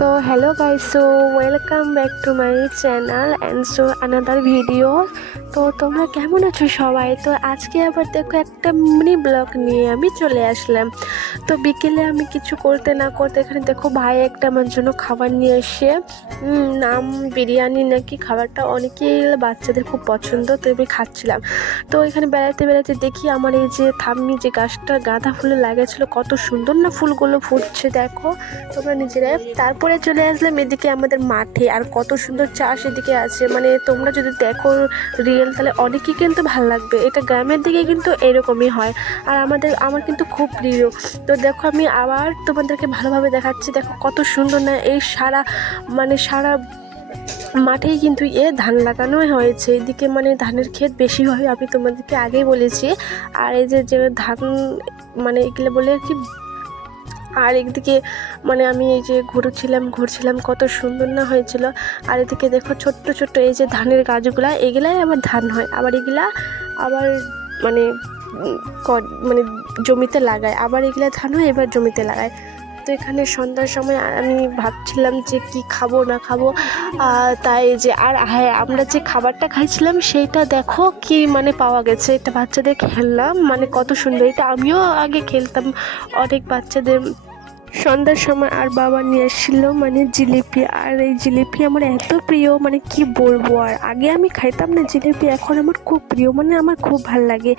তো hello guys, so welcome back to my channel and so another video. তো তোমরা কেমন আছো সবাই? তো আজকে আবার দেখো একটা মিনি ব্লগ নিয়ে আমি চলে আসলাম। তো বিকেলে আমি কিছু করতে না করতে এখানে দেখো ভাই একটা আমার জন্য খাবার নিয়ে এসে নাম বিরিয়ানি নাকি, খাবারটা অনেকেই বাচ্চাদের খুব পছন্দ, তো আমি খাচ্ছিলাম। তো এখানে বেড়াতে বেড়াতে দেখি আমার এই যে থাম্মি যে গাছটা গাঁদা ফুলে লাগিয়েছিল, কত সুন্দর না ফুলগুলো ফুটছে দেখো তোমরা নিজেরাই। তারপরে চলে আসলাম এদিকে আমাদের মাঠে, আর কত সুন্দর চাষ এদিকে আছে, মানে তোমরা যদি দেখো রিয়েল তাহলে অনেকই কিন্তু ভালো লাগবে। এটা গ্রামের দিকে কিন্তু এরকমই হয়, আর আমার কিন্তু খুব প্রিয়। তো দেখো আমি আবার তোমাদেরকে ভালোভাবে দেখাচ্ছি, দেখো কত সুন্দর না, এই সারা মাঠেই কিন্তু ধান লাগানোই হয়েছে। এদিকে মানে ধানের ক্ষেত বেশি হয়, আমি তোমাদেরকে আগেই বলেছি। আর এই যে যে ধান মানে এগুলো বলে কি, আর একদিকে মানে আমি এই যে ঘুরছিলাম কত সুন্দর না হয়েছিল। আর এদিকে দেখো ছোট্ট ছোট্ট এই যে ধানের গাছগুলা, এগুলাই আবার ধান হয়, আবার এগুলা আবার মানে মানে জমিতে লাগায়, আবার এগুলা ধান হয় এবার জমিতে লাগায়। তো এখানে সন্ধ্যার সময় আমি ভাবছিলাম যে কি খাবো না খাবো, তাই যে আর হ্যাঁ, আমরা যে খাবারটা খাইছিলাম সেইটা দেখো কি মানে পাওয়া গেছে, এটা বাচ্চাদের খেললাম, মানে কত সুন্দর। এটা আমিও আগে খেলতাম অনেক বাচ্চাদের সন্ধ্যার সময়। আর বাবা নিয়ে এসেছিল মানে জিলিপি, আর এই জিলিপি আমার এত প্রিয় মানে কি বলবো। আর আগে আমি খাইতাম না জিলিপি, এখন আমার খুব প্রিয়, মানে আমার খুব ভাল লাগে।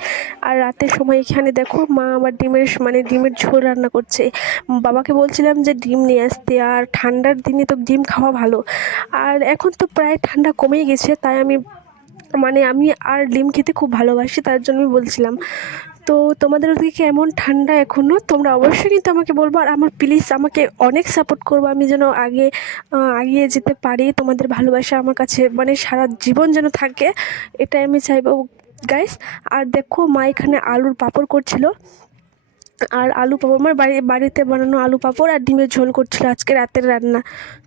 আর রাতের সময় এখানে দেখো মা আমার ডিমের ঝোল রান্না করছে। বাবাকে বলছিলাম যে ডিম নিয়ে আসতে, আর ঠান্ডার দিনে তো ডিম খাওয়া ভালো। আর এখন তো প্রায় ঠান্ডা কমেই গেছে, তাই আমি আর ডিম খেতে খুব ভালোবাসি, তার জন্য বলছিলাম। তো তোমাদের ওদিকে এমন ঠান্ডা এখনও? তোমরা অবশ্যই কিন্তু আমাকে বলবো, আর আমার প্লিজ আমাকে অনেক সাপোর্ট করবো, আমি যেন এগিয়ে যেতে পারি। তোমাদের ভালোবাসা আমার কাছে মানে সারা জীবন যেন থাকে, এটাই আমি চাইবো গাইস। আর দেখো মা এখানে আলুর পাঁপড় করছিল, আর আলু পাঁপড় আমার বাড়িতে বানানো আলু পাঁপড় আর ডিমের ঝোল করছিল আজকে রাতের রান্না।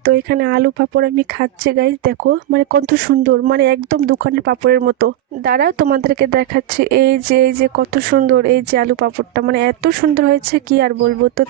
তো এখানে আলু পাঁপড় আমি খাচ্ছি গাইস, দেখো মানে কত সুন্দর, মানে একদম দোকানের পাঁপড়ের মতো। দাঁড়াও তোমাদেরকে দেখাচ্ছি, এই যে কত সুন্দর এই যে আলু পাঁপড়টা, মানে এত সুন্দর হয়েছে কি আর বলবো। তো